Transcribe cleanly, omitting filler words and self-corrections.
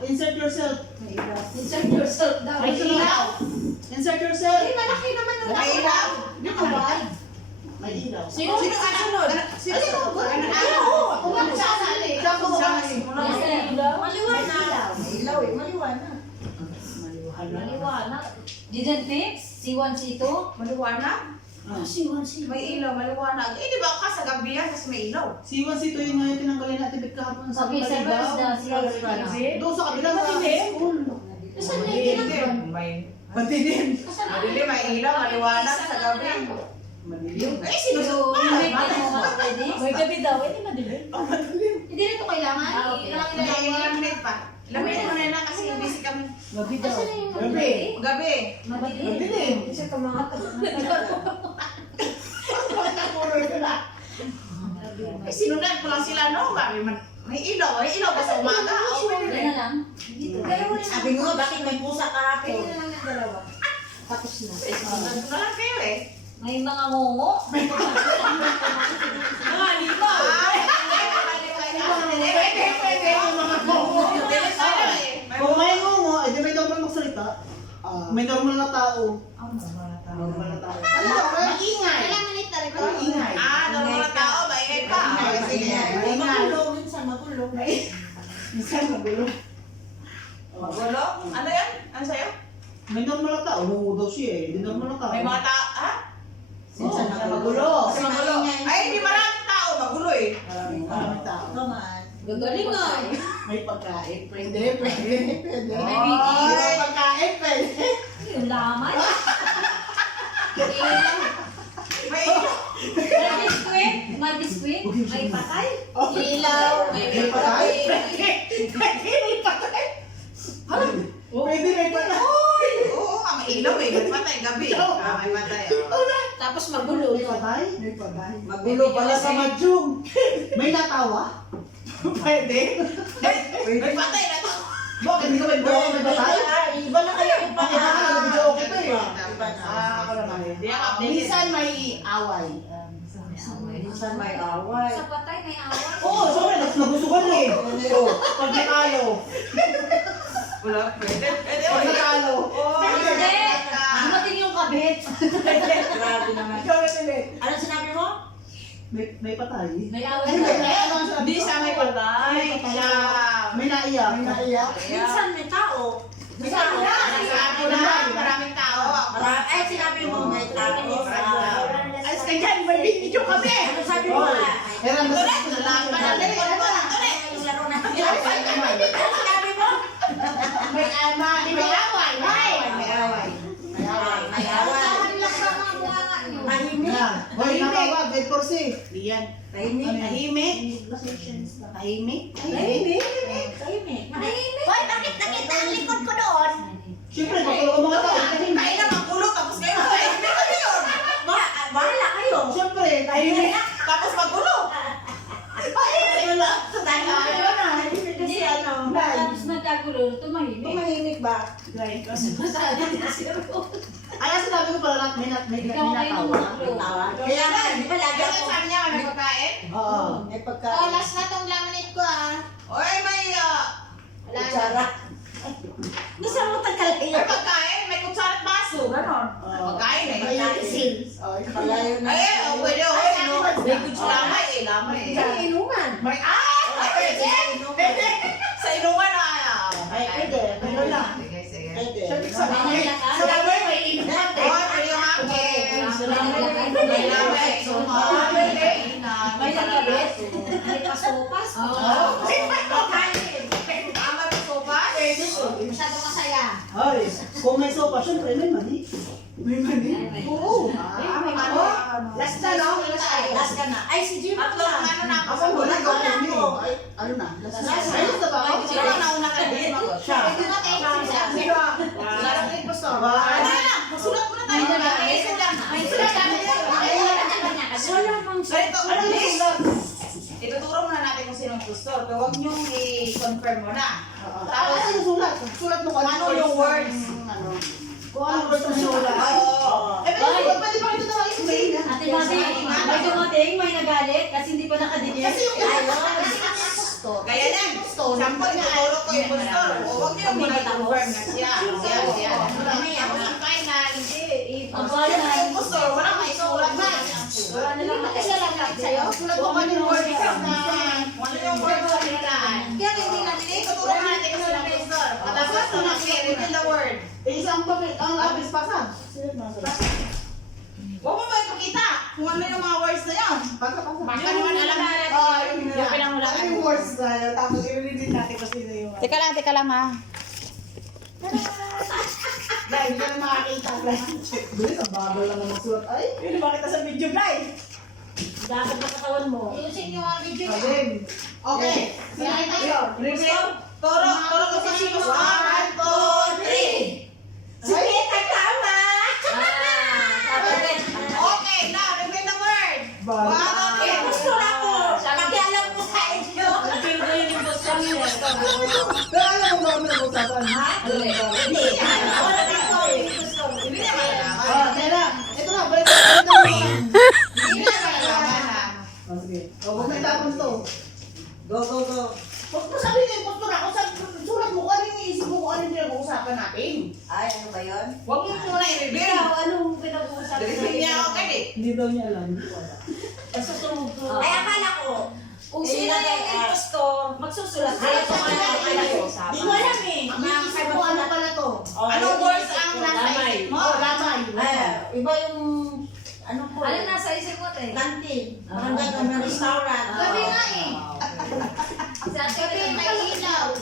Insert yourself. Insert yourself daw. May ilaw. Insert yourself. Ay, malaki naman ang May ilaw. Di ba ba? May ilaw. Sino ang kasunod? Sino susunod? Ako nga sasali. Maliwanag. May ilaw eh, maliwanag. Maliwanag. Didn't fix? C1, C2? Maliwanag? May ilaw, maliwanag. Eh, di ba ka sa gabi yan kasi may ilaw? Si Juan Sito yun nga yung tinanggalin natin kahapon sa Okay, sa first na C1. Doon sa kabila sa school. Saan niya ginagawa? May Madilim. madilim, may ilaw, maliwanag sa gabi. Madilim. Eh, sino So, susunod? hindi mo pwede? May gabi daw, hindi madilim. Oh, madilim. Hindi rin ito kailangan. Ilang Ilang minute pa. Ilang minute mo na kasi busy kami. Gabi daw. Asan na yung Gabi. Gabi. Madilim. Madilim. Isa ka mga Eh, sinundan ko lang sila, no? May ilaw ba sa umaga? Yan na lang. Sabi mo, bakit may pusa ka? Pwede na lang yung dalawa. Tapos na. Eh, sinundan ko na lang kayo eh. May mga ngungo. Mga lima. Pwede. Kung may ngungo, eh di may normal magsalita. May normal na tao. Normal na tao. Maingay. Ilang minute na rin. Maingay. Normal na tao, maingay pa. Magulo, minsan magulo. Minsan magulo. Magulo? Ano yan? Ano sa'yo? May normal na tao. Ngungo daw siya eh. Di normal na tao. May mga tao, ha? Minsan Oo, magulo. Kasi magulo. Ay, hindi maraming tao, magulo eh. Maraming tao. Naman. Gagaling nga. May pagkain. Pwede, pwede, pwede. May bigay. May pagkain, pwede. Yung laman. May May biskwit. May biskwit. May patay. Ilaw. May May patay. patay. May patay. Pwede, may patay. Oo, ang ilaw eh. May patay gabi. May patay. Tapos magulo. May patay? May patay. Magulo pala Sa sa madyong. May natawa? Pwede. May patay na to. Bakit hindi ka may buwan may patay? Iba na kayo yung Bakit ka na video okay to eh? Iba na. Ako naman eh. Hindi ako updated. Minsan may away. Minsan may away. Sa patay may away. Oo, sorry, nagustuhan eh. Oo, pag natalo. Wala, pwede. Pwede. Pag natalo. Hindi. Dumating yung kabit. Grabe naman. Ikaw na ulit. Ano sinabi mo? May patay. May away. Hindi, ano ang sabi Hindi ko? siya may patay. Siya. May naiyak. May naiyak. Minsan may tao. Minsan na. Sabi na, maraming tao. Ay, sinabi mo may tao. Ay, sa dyan, may video kami. Ano sabi mo? Meron Ito ba na, sa nalaman na rin. Ito na, ito na. Yung laro na. Ano sinabi mo? May away. May away. May away. May away. Tahan lang sa mga bunganga nyo. Tahimik. Yan. Hoy, nakawag. Bed for C. Yan. Tahimik. Tahimik. Tahimik. Tahimik. Tahimik. Hoy, bakit nakita ang likod ko doon? Siyempre, tutulog ang mga tao. Kain na magulo, tapos kayo tahimik kami yun. Bahala kayo. Siyempre, tahimik. Tapos magulo. Hindi. Tapos nagkagulo, tumahimik. Tumahimik ba? Masabi na si Ro. Ay, sinabi ko pala may Ikaw kayo ng natawa. ulo. Kaya nga, di ba lagi Ano ako? sabi niya, may pagkain? Oo. May Oh, pagkain. last na tong laminate ko ah. Oy, may Kutsara. Gusto mo may tagkalayo? pagkain, may kutsara at baso, ganon. Pagkain eh. May isin. Palayo na. Ay, pwede, Ay, may kutsara. Lamay eh, lamay eh. Sa inuman. May, pwede. Pwede. Sa inuman na. Ay, pwede. Pwede lang. Sige, sige. Pwede. Siyempre, sa May lamay. nilaka. Sa lamay, may inuman. Oh, pwede yung akin. May May lamay. Suman. May nagkabit. May pasopas. Oh, tama yung sopas? Masyado masaya. Ay, kung may sopa, siyempre may mani. May mani? Oo. May ano? Last na, no? Last ka na. Ay, si Jim Tatlong na. ano na ako Ako sa mo na, bulan. Ay, ano na? Last na. Last na. Ay, last na ba ako? Sino ang nauna ka din? Siya. Sino? Last week ko sa ba? Ano na? Magsulat muna tayo. May sulat kami. May sulat kami niya. Wala pang So ito, Ano yung please, sulat? ituturo muna natin kung sino ang gusto. Pero huwag niyong i-confirm mo na. Tapos, ano yung sulat? Sulat mo kung Ano yung words? Ano? Kung ano words ang sulat. Oo. Eh, pwede pa ito na explain. Ate Mati, may dumating, may nagalit kasi hindi pa nakadikit. Kasi yung Ayun. Kaya yan. Sample, ituturo ko yung impostor. O, huwag niyo muna i-confirm na siya. Siya. Mamaya, ang final, hindi. Ang Siyempre, final. yung impostor, walang maisulat na. Wala nilang makasalamat sa'yo. Sulat mo man yung word na. Wala yung word na kailangan. Kaya hindi natin Ituturo natin kasi ng impostor. Katapos na mag-clear, reveal the word. Isang papel, ang labis pasa. Huwag mo ba ipakita kung ano yung mga words na yun. Pasa. Baka naman alam na. Yung pinangulaan. Ano yung words na yun? Tapos i-read natin kung sino yung... Teka lang ha. Dahil hindi ka na makakita. Bilis, ang bagal lang ang magsulat. Ay, yun yung makita sa video, guys. Dapat na katawan mo. Ayusin niyo ang video niya. Again. Okay. Ayun, reveal. Turo ko sa chicos. 1, 2, 3. Sige, tama! Okay, now reveal the word. Bala. 1, 2, 3. Gusto na ko! Pakialam ko sa inyo! Feel ko yun yung gusto niya. Pero alam mo ba kami nag-usapan? Hindi, wala na ko. Hindi naman alam. Ah, tera. Ito na, balik na. Hindi naman alam ha. Oh, sige. O, huwag na itapon to. Go. Huwag mo sabihin yung postura ko. Sulat mo kung ano yung iisip mo kung ano yung pinag-uusapan natin. Ay, ano ba yun? Huwag mo muna i-reveal. Anong pinag-uusapan Reveal niya ako kayo eh. Hindi daw niya alam. Susunod ko. Ay, akala ko. Kung sino yung impostor, magsusulat. Ay, Kaya kung ano yung pinag-uusapan. Di ko alam eh. Iisip mo ano pala to. Anong words ang nasa Lamay. isip mo? Oh, lamay. Iba yung, ano po? Ano nasa isip mo, te? Kantin. Parang gano'n na restaurant. Gabi nga eh. Sa atin, may ilaw.